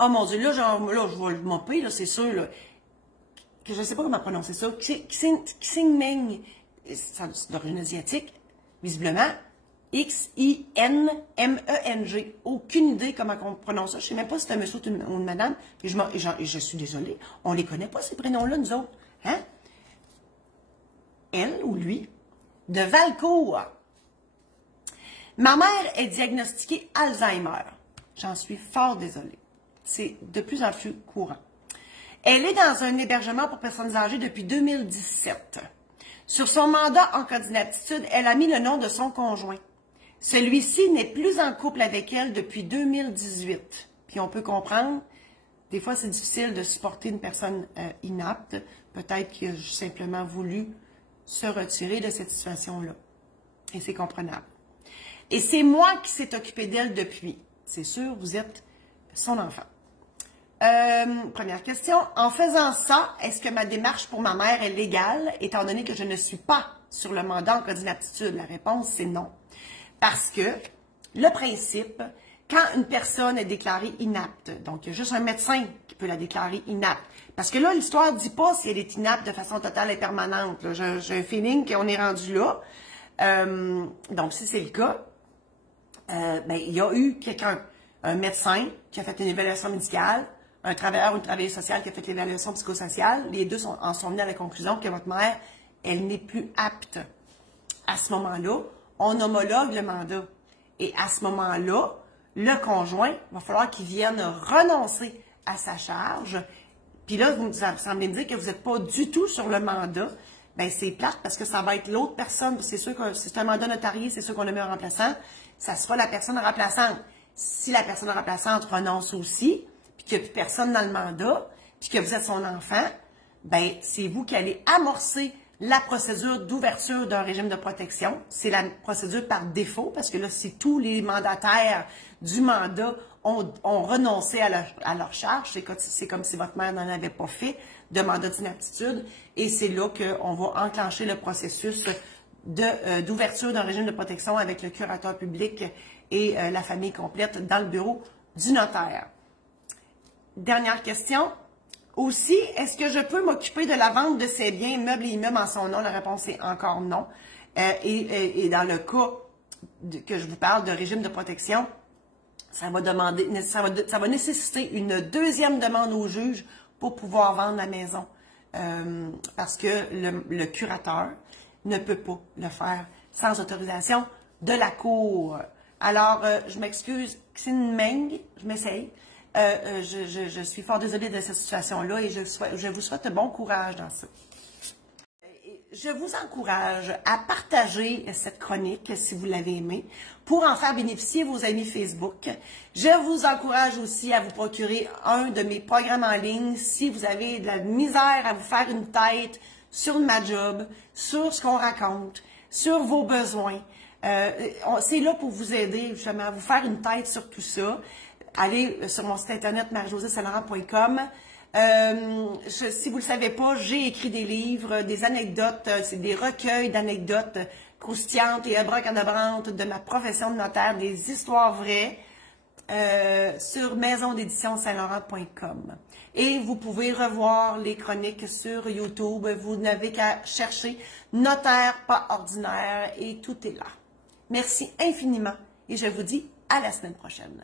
Oh mon Dieu, là, je vais le mopper, là, c'est sûr, là, que je ne sais pas comment prononcer ça. Xingmeng, c'est d'origine asiatique, visiblement. X-I-N-M-E-N-G. Aucune idée comment on prononce ça. Je ne sais même pas si c'est un monsieur ou une madame. Et je suis désolée. On ne les connaît pas, ces prénoms-là, nous autres. Hein? Elle ou lui? De Valcourt. Ma mère est diagnostiquée Alzheimer. J'en suis fort désolée. C'est de plus en plus courant. Elle est dans un hébergement pour personnes âgées depuis 2017. Sur son mandat en cas d'inaptitude, elle a mis le nom de son conjoint. Celui-ci n'est plus en couple avec elle depuis 2018. Puis on peut comprendre, des fois c'est difficile de supporter une personne inapte. Peut-être qu'il a simplement voulu se retirer de cette situation-là. Et c'est comprenable. Et c'est moi qui s'est occupé d'elle depuis. C'est sûr, vous êtes son enfant. Première question. En faisant ça, est-ce que ma démarche pour ma mère est légale, étant donné que je ne suis pas sur le mandat en cas d'inaptitude? La réponse, c'est non. Parce que le principe, quand une personne est déclarée inapte, donc il y a juste un médecin qui peut la déclarer inapte. Parce que là, l'histoire ne dit pas si elle est inapte de façon totale et permanente. J'ai un feeling qu'on est rendu là. Donc, si c'est le cas, ben, il y a eu quelqu'un, un médecin qui a fait une évaluation médicale, un travailleur ou une travailleuse sociale qui a fait l'évaluation psychosociale. Les deux en sont venus à la conclusion que votre mère, elle n'est plus apte. À ce moment-là, on homologue le mandat. Et à ce moment-là, le conjoint, il va falloir qu'il vienne renoncer à sa charge. Puis là, vous semblez me dire que vous n'êtes pas du tout sur le mandat. Bien, c'est plate parce que ça va être l'autre personne. C'est sûr que c'est un mandat notarié, c'est sûr qu'on le met en remplaçant. Ça sera la personne remplaçante. Si la personne remplaçante renonce aussi, puis qu'il n'y a plus personne dans le mandat, puis que vous êtes son enfant, bien, c'est vous qui allez amorcer la procédure d'ouverture d'un régime de protection. C'est la procédure par défaut, parce que là, si tous les mandataires du mandat ont renoncé à leur charge, c'est comme si votre mère n'en avait pas fait de mandat d'inaptitude, et c'est là qu'on va enclencher le processus d'ouverture d'un régime de protection avec le curateur public et la famille complète dans le bureau du notaire. Dernière question. Aussi, est-ce que je peux m'occuper de la vente de ces biens, meubles et immeubles en son nom? La réponse est encore non. Et dans le cas que je vous parle de régime de protection, ça va nécessiter une deuxième demande au juge pour pouvoir vendre la maison. Parce que le curateur ne peut pas le faire sans autorisation de la cour. Alors, je m'excuse, Xinmeng, je m'essaye. Je suis fort désolée de cette situation-là et je vous souhaite bon courage dans ça. Je vous encourage à partager cette chronique si vous l'avez aimée pour en faire bénéficier vos amis Facebook. Je vous encourage aussi à vous procurer un de mes programmes en ligne si vous avez de la misère à vous faire une tête sur ma job, sur ce qu'on raconte, sur vos besoins. C'est là pour vous aider justement à vous faire une tête sur tout ça. Allez sur mon site internet marie-josée-saint-laurent.com. Si vous ne le savez pas, j'ai écrit des livres, des anecdotes, c'est des recueils d'anecdotes croustillantes et abracadabrantes de ma profession de notaire, des histoires vraies sur maisondédition-saint-laurent.com. Et vous pouvez revoir les chroniques sur YouTube. Vous n'avez qu'à chercher « Notaire pas ordinaire » et tout est là. Merci infiniment et je vous dis à la semaine prochaine.